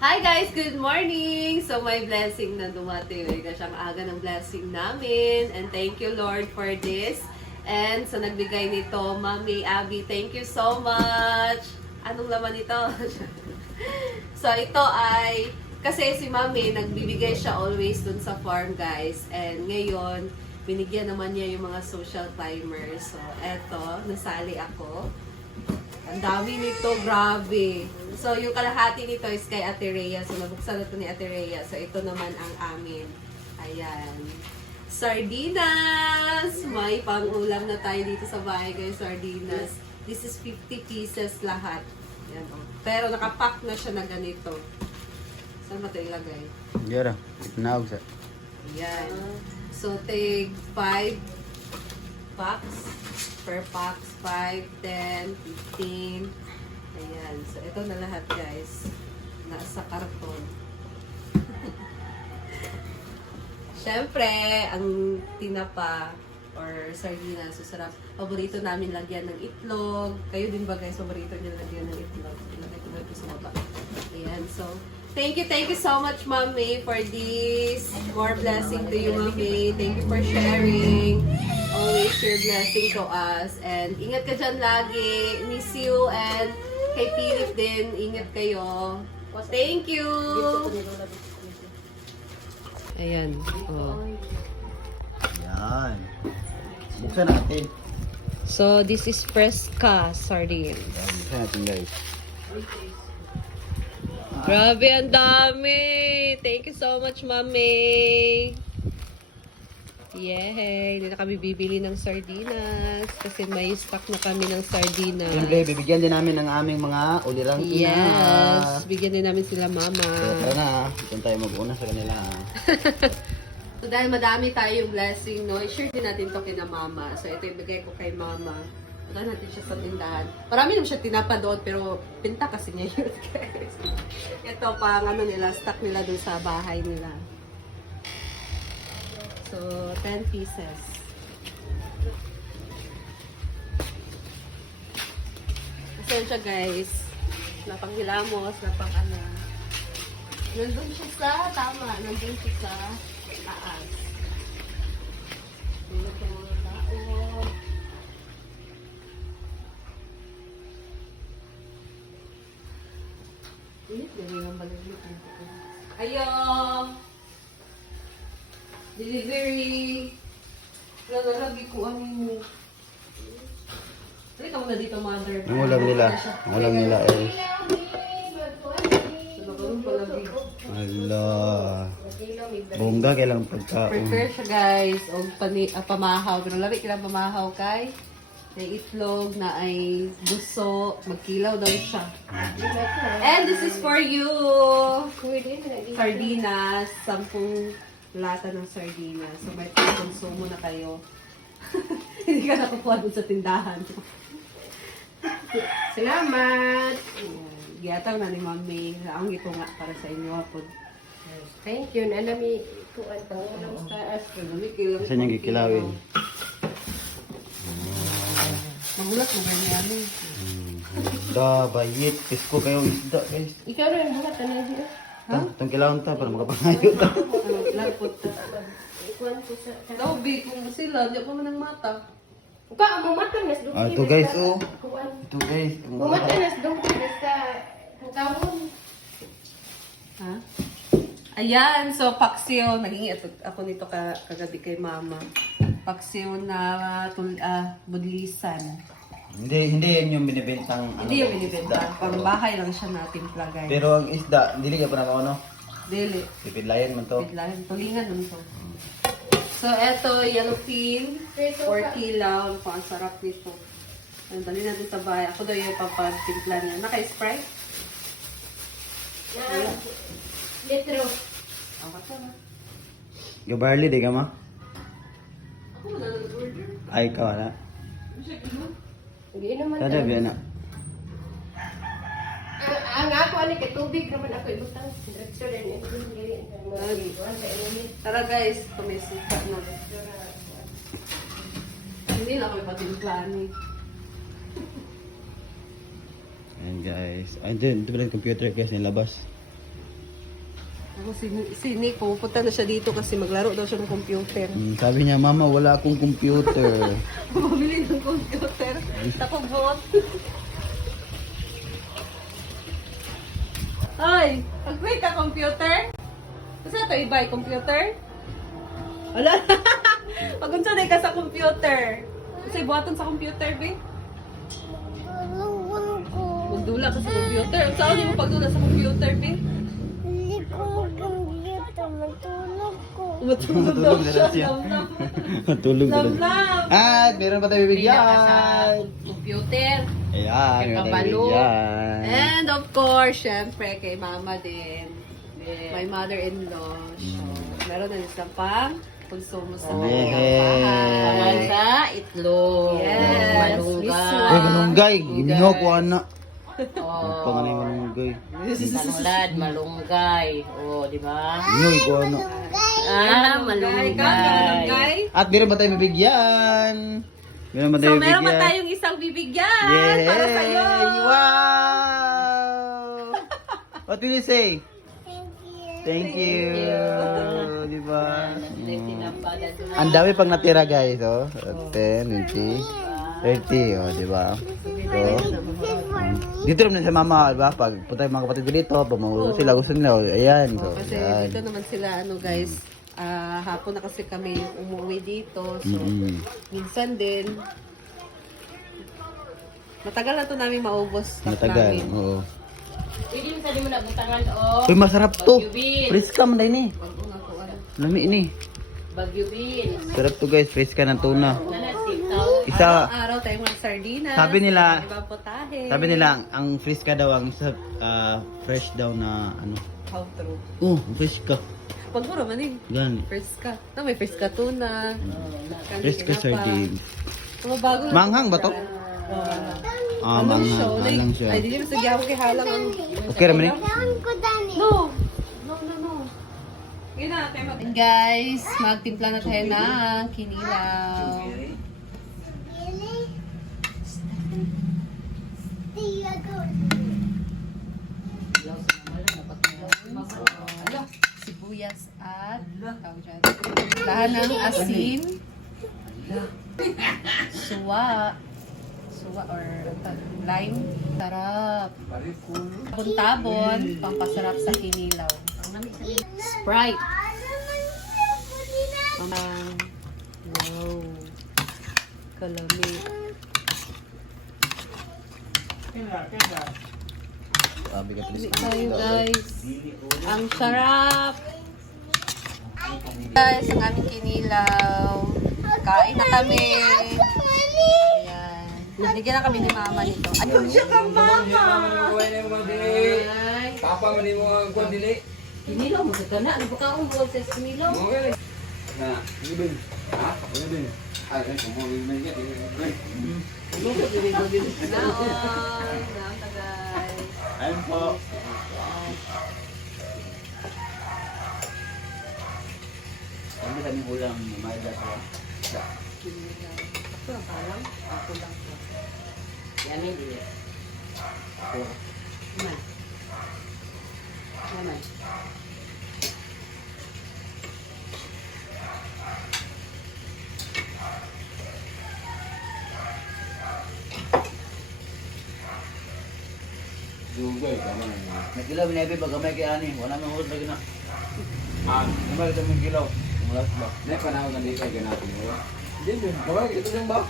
Hi guys! Good morning! So may blessing na dumating. Kasi ang aga ng blessing namin. And thank you Lord for this. And sa nagbigay nito, Mami Abby, thank you so much! Anong laman ito? So ito ay, kasi si Mami, nagbibigay siya always dun sa farm guys. And ngayon, binigyan naman niya yung mga social climbers. So eto, nasali ako. Ang dami nito, grabe. So, yung kalahati nito is kay Ate Rhea. So, nabuksan na ito ni Ate Rhea. So, ito naman ang amin. Ayan. Sardinas! May pang-ulam na tayo dito sa bahay, guys. Sardinas. This is 50 pieces lahat. Ayan, oh. Pero nakapack na siya na ganito. Saan ba ito ilagay? Yara, naog sa. Ayan. So, take 5 packs. Per packs, 5, 10, 15. Ayan. So, ito na lahat, guys. Nasa karton. Siyempre, ang tinapa or sardinas, so sarap. Paborito namin lagyan ng itlog. Kayo din ba, guys? Paborito niyo lagyan ng itlog. Lagyan ko na ito sa baba. Ayan. So, thank you so much, Mami, for this. More blessing to you, Mami. Thank you for sharing. Always your blessing to us. And ingat ka dyan lagi. Miss you. And kay Philip din, ingat kayo. Thank you. Ayan. Oh. Yan. Buksan natin. So, this is Fresca sardines. Buksan natin guys. Grabe, ang dami. Thank you so much, Mami. Yay! Hindi na kami bibili ng sardinas kasi may stock na kami ng sardinas. Siyempre, bibigyan din namin ng aming mga ulirang ina. Yes! Bigyan din namin sila, Mama. So, tara na. Doon tayo mag-una sa kanila. So, dahil madami tayong blessing, no, i-share din natin to kina Mama. So, ito ibigay ko kay Mama. Punta natin siya sa tindahan. Marami naman siya tinapa doon, pero pinta kasi niya yun, guys. Ito pang ano nila, stock nila doon sa bahay nila. So, 10 pieces. Asan siya, guys? Napang hilamos, napang ano. Nandun siya sa, tama, nandun siya sa taas. Dito sa mga tao. Init, gano'n ang baliglit. Ayo! Delivery! Nalalagi ko mo. Halika mo na dito, mother. Ang ulam nila. Ang ulam nila is... Ala. Bongga kailang pagkaon. Prepare siya, guys. O pamahaw. Pero labi kailang pamahaw kay. May itlog na ay gusto. Magkilaw daw siya. And this is for you. Sardinas. 10 lata ng sardinas. So, may konsumo na kayo. Hindi ka nakukuha dun sa tindahan. Salamat! Giyataw na ni Mami. Ang ito nga para sa inyo. Thank you. Nalami kuan pang ulam sa taas. Kasi niyang gikilawin. Magulat mo ganyan. Da, bayit. Pisko kayo isda guys. Ikaw rin buhat na diyo. Itong kilawin ta para makapangayo ta. Larpot ta. Kuan ko sa Tawbi kung sila. Di pa man ang mata. Uka mo matan nas dugti. Ah, ito guys oh. Kuan. Ito guys. Mumatan nas dugti sa hangkamon. Ha? Ayan. So, paksiw. Naging ako nito kagabi kay Mama. Paksiw na budlisan. Hindi yan yung binibentang Hindi yung isda. binibenta. Pang bahay lang siya na timpla, guys. Pero ang isda, hindi ka pa na ano? Dili. Pipidlayan man to. Biglahin. Tulingan nun to. So, eto, yellowfin. 4 kilaw. Ang sarap nito. Ang dali natin sa bahay. Ako daw yung papatimpla niya. Naka-sprite? Litro. Ako ka na. Yung barley, di ka ma? Ako wala nag-order. Ay, ka wala. Ano siya gano'n? Hindi naman. Sada, biya na. Ang ako ani kay tubig naman ako ibutang. Diretso din Tara guys, kumisita na. Hindi lang ako ipatimplaan eh. Ayan guys. Ay, ito pala yung computer guys, nilabas. Ako si Nick, pupunta na siya dito kasi maglaro daw siya ng computer. Sabi niya, Mama, wala akong computer. Bumili ng computer. Takubot. Ay, mag-break ka computer? Kasi ito, i-buy computer? Wala. Pag-unsanay ka sa computer. Kasi buhaton sa computer, be? Magdula ka sa computer. Saan mo pagdula sa computer, be? Hindi ko mag-computer, matulog ko. Matulog daw siya. Lam-lam. Matulog na lang. Lam-lam. At meron pa tayo bibigyan. Computer. Ayan, meron tayo Kabalo. bibigyan. And of course, syempre, kay mama din. My mother-in-law. So, meron na isang pang konsumo sa kanyang Pangan bahay. sa itlog. Yes, Malunggay. miswa. Uy, manunggay. Giniho ko, anak. Oh. Panganay manunggay. Tanglad, malunggay. Oh, di ba? Giniho ko, anak. Malunggay. Ikaw, malunggay. At meron pa tayo bibigyan. Meron pa tayo So, bibigyan. meron pa tayong isang bibigyan Yay! para sa'yo. Wow! What will you say? Thank you. Thank you. Di ba? Tinapada doon. Ang dami pang natira, guys. Oh. 10, 20, 30. Oh, di ba? So, dito naman sa mama, di ba? Pag punta yung mga kapatid ko dito, pamamulo sila, gusto nila. Oh, ayan. So, Kasi ayan. dito naman sila, guys, hapon na kasi kami umuwi dito. So, minsan din, matagal na to namin maubos. stock Matagal. namin. Oo. Pwede mo sa di mo nabutangan o. Uy, masarap to. Bagyo bean. Friska man dahil ni. Bago nga ko, ano. Lami ni. Bagyo bean. Sarap to, guys. Friska ng tuna. Nanasitaw. Isa, Araw-araw tayong mga sardinas. Sabi nila- ibang potahe. sabi nila, ang friska daw, ang isa, fresh daw na, ano. How true. Oh, friska. Pag puro manig. Gani. First ka. No, may first ka tuna. Friska sardines. Mga bago lang. Manghang ba to? Ah, Anong manghang. show? Like, Manghang siya. ay, di mo sa gyawang kay halang ang... Okay naman eh. Saan ko, Dani? No! No. Yun na, tayo mag... And guys, magtimpla na tayo ng kinilaw. Really? Tiya ko. Ala, sibuyas at tawag dyan. Lahan ng asin. Suwa or lime. Sarap. Tabon-tabon, pampasarap sa kinilaw. Sprite. Wow. Kalami. Dili tayo guys. Ang sarap. Guys, ang aming kinilaw. Kain na kami. Ayan. Bigyan na kami ni mama nito. Ano siya kang mama? Ay. Papa man mo ang kuan dili. Kinilaw mo sa kana. Ano ba ka akong buwag sa kinilaw? Mo gali. Na, ibin. Ha? Ibin. Ay, mo ibin ya. Naon. Naon guys. Ayun po. Ano kami ulam? May data. Kinilaw. Ako lang parang. Ako lang po. Yan hindi. Naman. Naman. Dugay kaman. Nagilaw binabi baga may kay ani. Wala nang hulog lagi na. Ah, naman ito may gilaw. Wala ba? Ne panahon kan dito ganapin mo. Din. Bawal ito lang ba?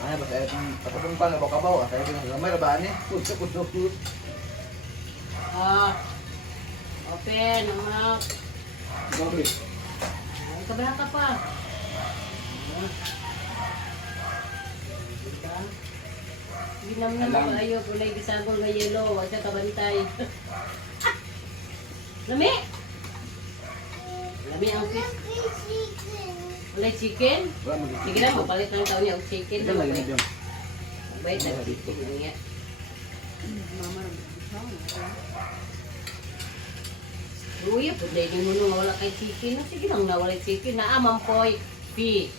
Ano ba sa itong patapong pa na bakabaw? Sa itong gamay ba ani? Kusok. Open, amak. Sorry. Ay, kabahan ka pa. Ginamnam ko ayo, kulay bisagol nga yelo, wag ka kabantay. Lami! Lami ang fish. Kulay chicken? Wala mo. Sige na, mapalit ng taon niya ang chicken. Ito lagi na diyan. Bait na chicken lang yan. Uy, pwede din mo nung wala kay chicken. Sige lang na wala chicken. Naamampoy. Pi.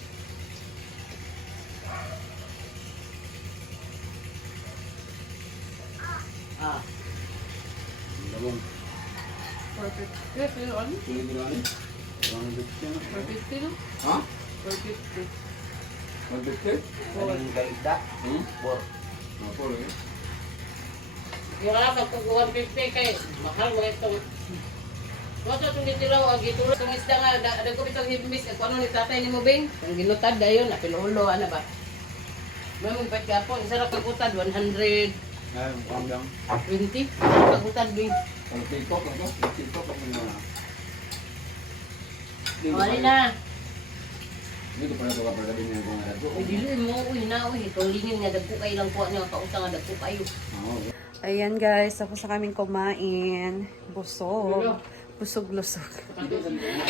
Ah. Yes, yun, ano? Tuloy ko lang eh. 450 no? Ha? 450. 150? Anong galigda? Hmm? 4. Ako eh. Yung alam, pag 150 kay mahal mo itong Masa itong gitilaw, ang gitulog itong isda nga, ada ko itong hibmis, kung ano ni tatay ni mo, Bing? Ang ginutad na yun, napinulo, ano ba? May mong pwede ka po, isa lang kagutad, 120. Ay, mukhang lang. Kagutad, Bing. Ang TikTok ako. Ang TikTok ako na. Wali na. Hindi ko pa na ito kapag gabi niya kung nga Uy, dili mo, uy na, uy. Tulingin nga, dagko kayo lang po niya, pautang nga, dagko kayo. Oo. Ayan guys, tapos na kaming kumain. Busog. Busog-lusog.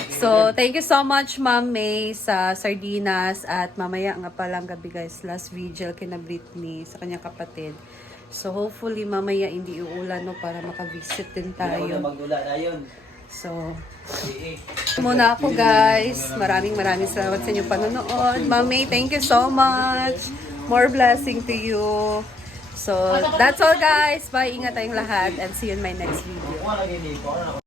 So, thank you so much, Ma'am May, sa sardinas. At mamaya nga palang gabi guys, last vigil kina Britney sa kanyang kapatid. So, hopefully mamaya hindi uulan no, para makavisit din tayo. Magdula na yun. So, muna ako guys. Maraming salamat sa inyong panonood. Ma'am May, thank you so much. More blessing to you. So, that's all guys. Bye. Ingat tayong lahat and see you in my next video.